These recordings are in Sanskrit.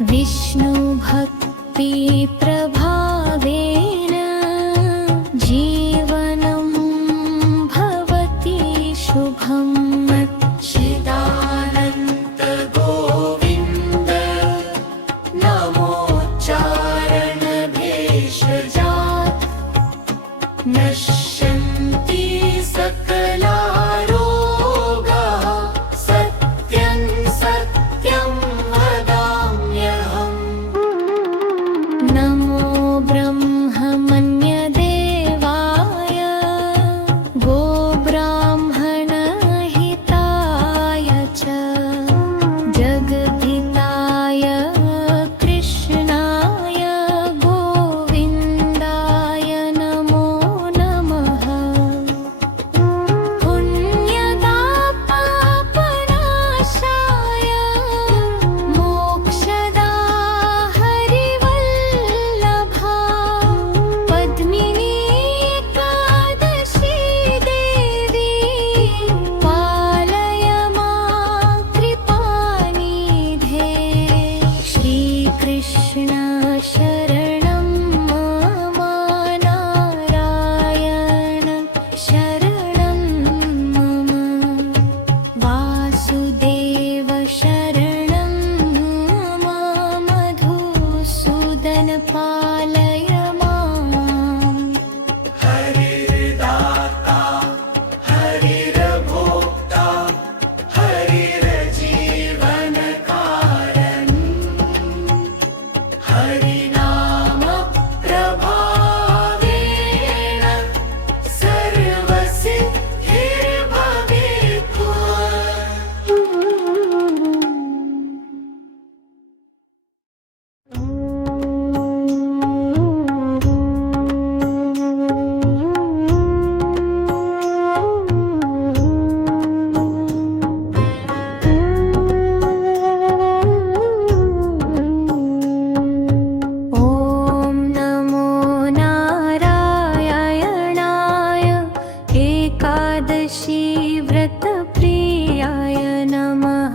विष्णुभक्ति प्रभावेन जीवनं भवति शुभम्। चिदानन्द गोविन्द नमोच्चारण भेषजात् नश्यन्ति सकला रोगाः सत्यं सत्यं वदाम्यहम्। नमो ब्रह्मण्यदेवाय गोब्राह्मणहिताय च जगद्धिताय कृष्णाय गोविन्दाय नमो नमः। पुण्यदा पापनाशाय मोक्षदा हरिवल्लभा पद्मिनी एकादशी देवी पालय मां कृपानिधे। श्रीकृष्ण शरणं मम नारायण शरणं मम वासुदेव शरणं मम मधुसूदन पालय माम्। हरिर्दाता हरिर्भोक्ता हरिर्जीवनकारणम् हरिनाम प्रभावेण ॐ नमो नारायणाय एकादशी व्रतप्रियाय नमः।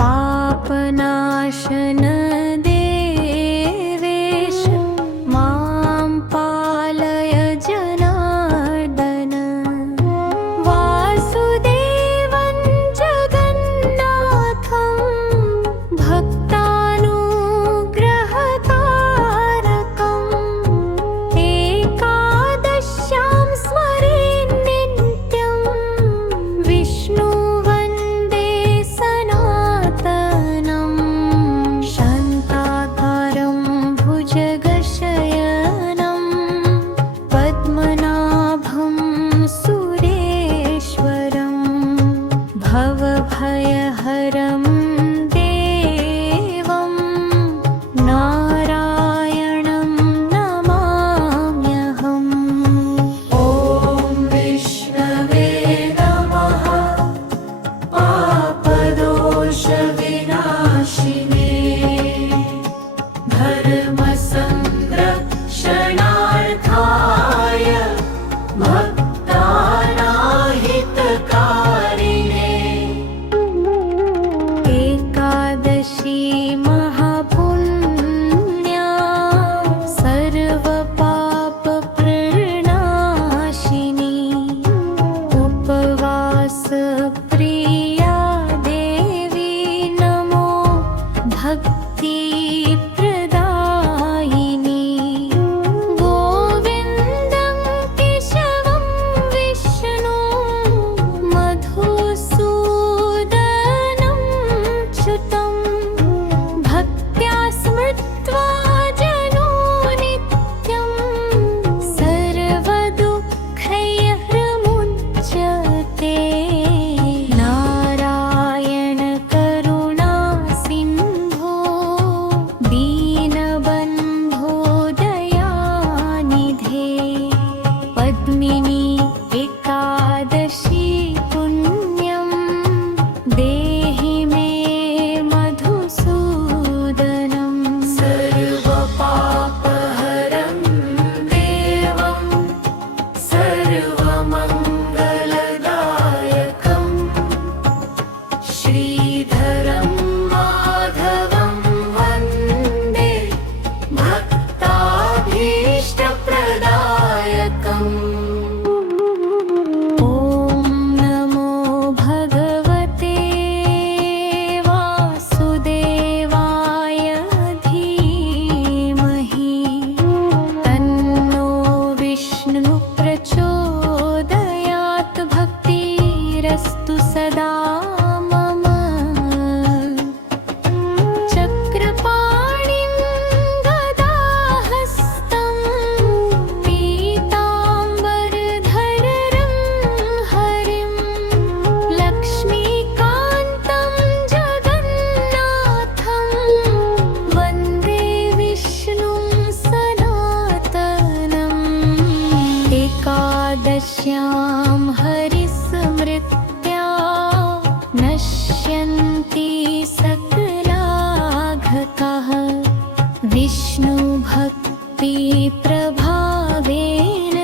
पापनाशन देवेश मां पालय जनार्दन। वासुदेवं जगन्नाथं भक्तानुग्रहकारकम् एकादश्यां स्मरे नित्यं विष्णु वन्दे सनातनं। शान्ताकारं भुजगशयनं पद्मनाभं सुरेश्वरं भवभयहरं देवं नारायणं नमाम्यहम्। ॐ विष्णवे नमः पापदोषविनाशिने धर्मसंरक्षणार्थाय भक्तानाहितकारिणे। एकादशी महापुण्या सर्वपापप्रणाशिनी उपवासप्रिया देवी नमो भक्तिप्रदायिनी। गोविन्दं केशवं विष्णुं मधुसूदनं च्युतं भक्त्या स्मृत्वा जनो नित्यं सर्वदुःखैर्मुच्यते। नारायण करुणा सिन्धो कः विष्णुभक्तिप्रभावेन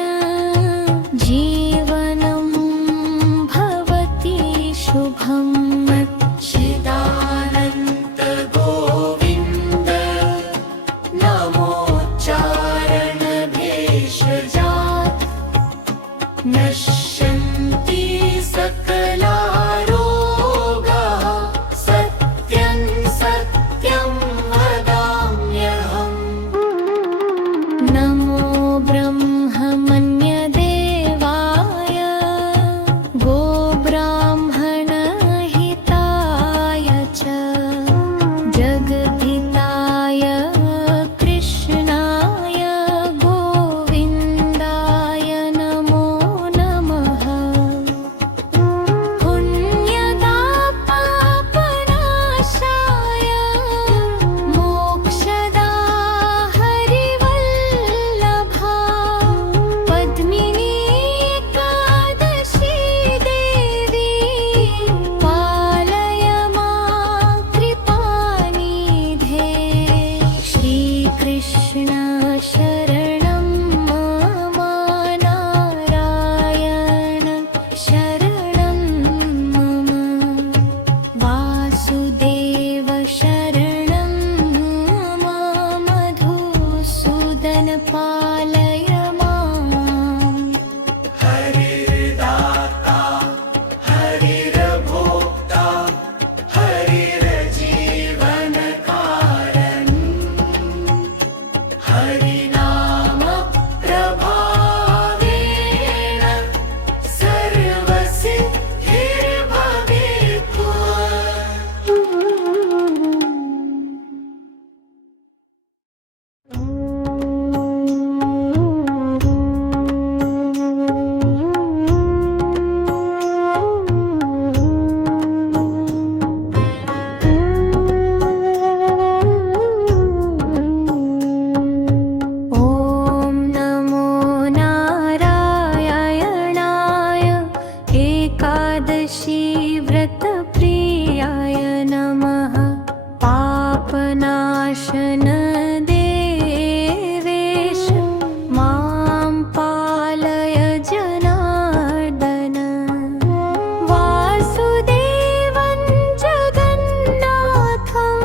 जीवनं भवति शुभम्। चिदानन्द गोविन्द नमोच्चारण भेषजात् नश्यन्ति सकला रोगाः सत्यं सत्यं वदाम्यहम्। नमो ब्रह्मण्यदेवाय गोब्राह्मणहिताय च जगद्धिताय कृष्णाय गोविन्दाय नमो नमः। पुण्यदा पापनाशाय मोक्षदा हरिवल्लभा पद्मिनी एकादशी देवी पालय मां कृपानिधे। श्रीकृष्ण शरणं मम नारायण शरणं मम वासुदेव शरणं मम मधुसूदन पालय माम्। हरिर्दाता हरिर्भोक्ता हरिर्जीवनकारणम् हरिनाम प्रभावेण सर्वसिद्धिर्भवेत्। ॐ नमो नारायणाय एकादशी व्रतप्रियाय नमः। पापनाशन देवेश मां पालय जनार्दन। वासुदेवं जगन्नाथं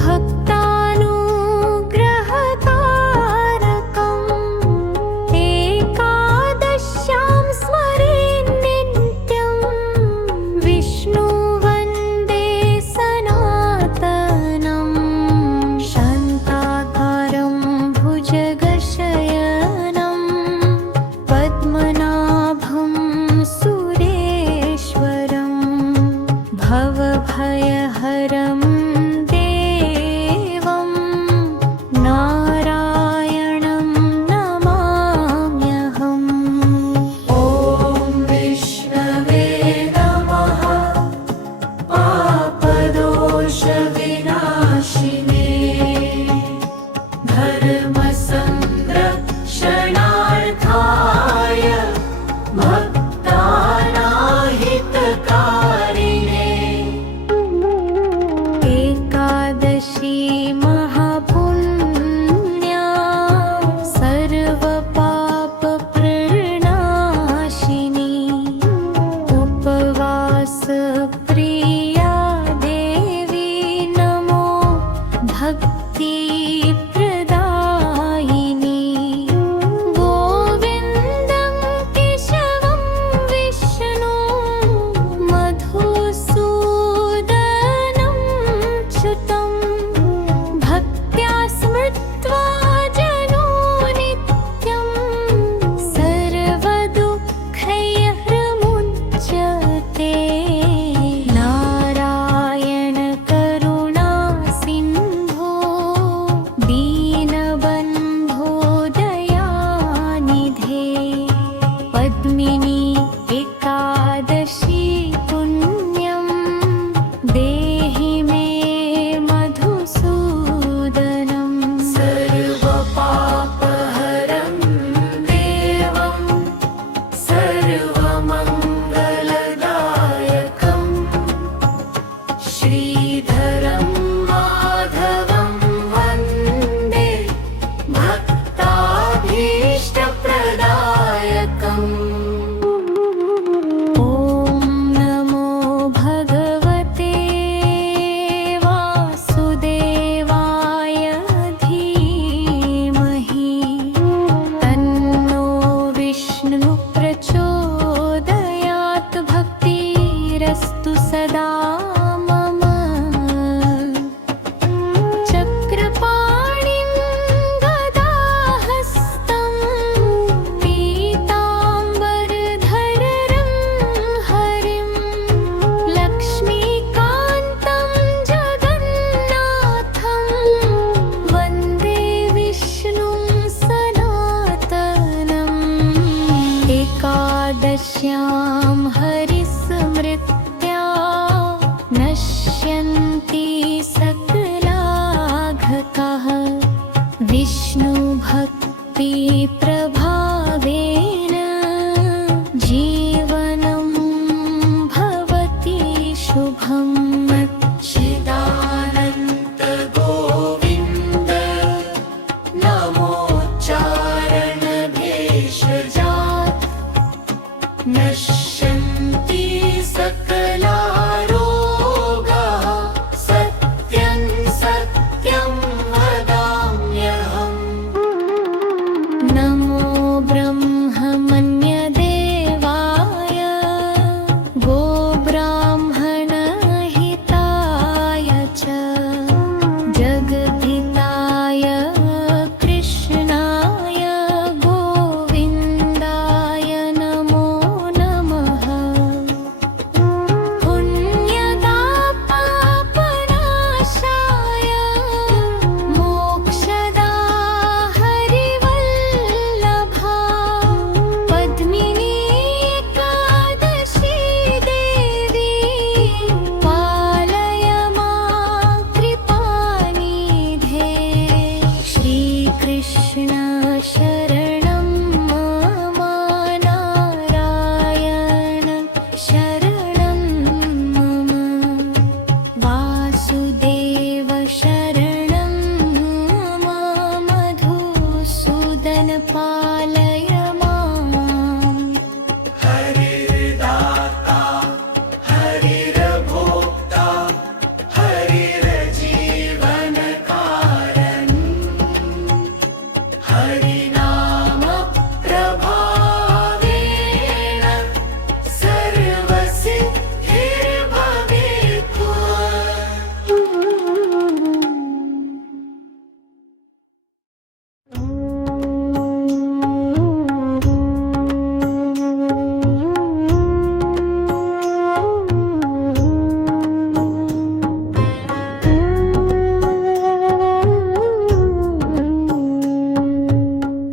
भक्तानुग्रहकारकम् एकादश्यां स्मरे नित्यं विष्णु वन्दे सनातनम्। शान्ताकारं भुजगशयनं पद्मनाभं सुरेश्वरं भवभयहरं देवं नारायणं नमाम्यहम्। ॐ विष्णवे नमः। पापदोषविनाशिने धर्मसंरक्षणार्थाय भक्तानाहितकारिणे एकादशी महापुण्या सर्वपापप्रणाशिनी उपवासप्रिया देवी नमो भक्तिप्रदायिनी। गोविन्दं केशवं विष्णु मधुसूदनं च्युतं भक्त्या स्मृत्वा जनो नित्यं सर्वदुःखैर्मुच्यते। नारायण करुणा सिन्धो सार्थकः विष्णुभक्तिप्रभावेन जीवनं भवति शुभम्। चिदानन्द गोविन्द नमोच्चारण भेषजात् नश्यन्ति सकलारोगाः सत्यं सत्यं वदाम्यहम्। नमो ब्रह्मण्यदेवाय गोब्राह्मणहिताय च जगद्धिताय कृष्णाय गोविन्दाय नमो नमः। पुण्यदा पापनाशाय मोक्षदा हरिवल्लभा पद्मिनी एकादशी देवी पालय मां कृपानिधे। श्रीकृष्ण शरणं मम नारायण शरणं मम वासुदेव शरणं मम मधुसूदन पालय माम्। हरिर्दाता हरिर्भोक्ता हरिर्जीवनकारणम् हरिनाम प्रभावेण सर्वसिद्धिर्भवेत्।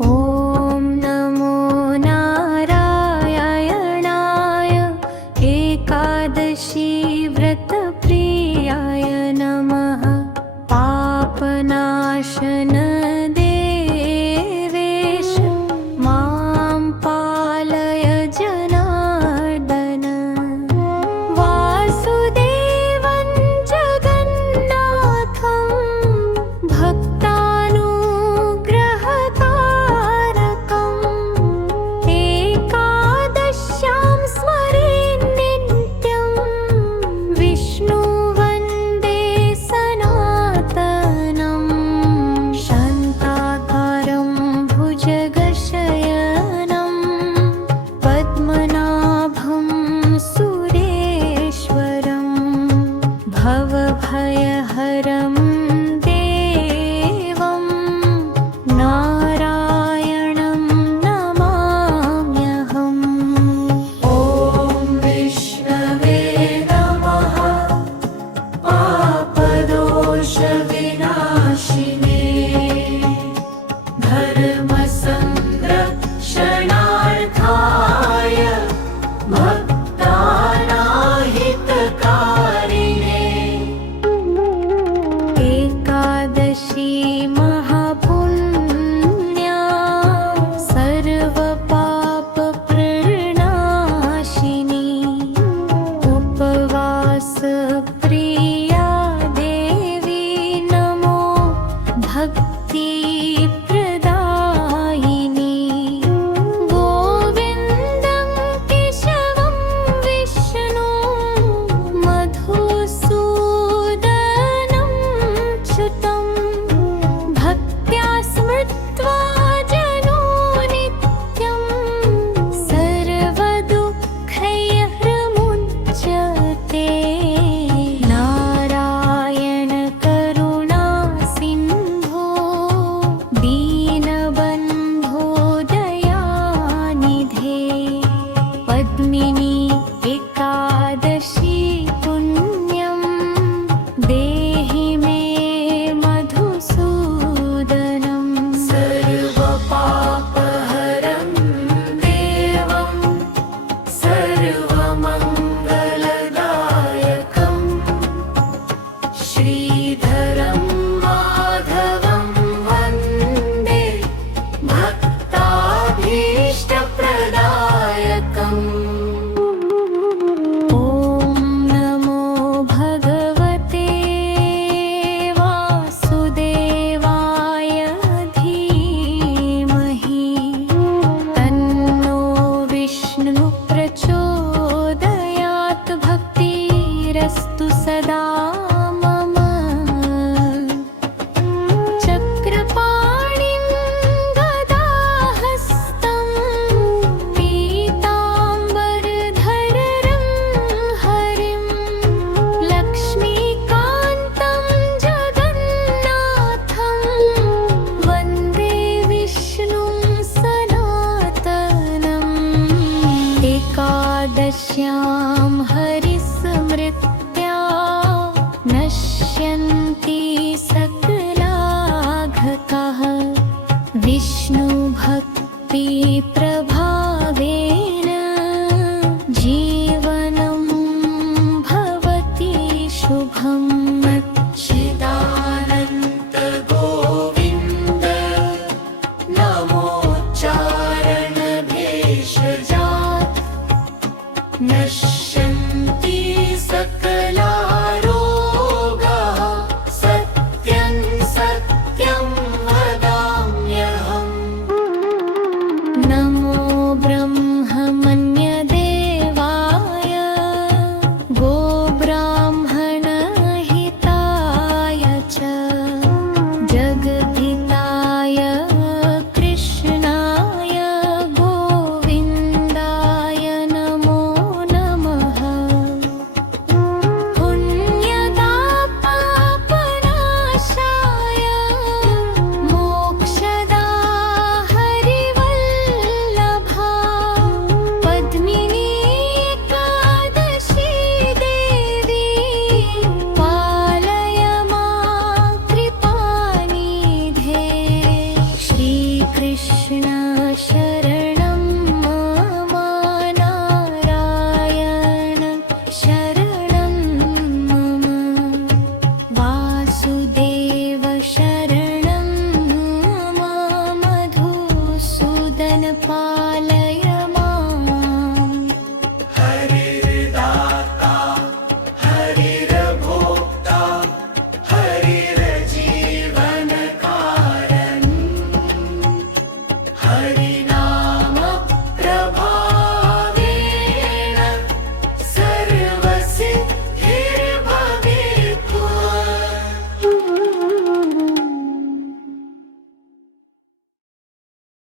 ॐ नमो नारायणाय एकादशी व्रतप्रियाय नमः। पापनाशन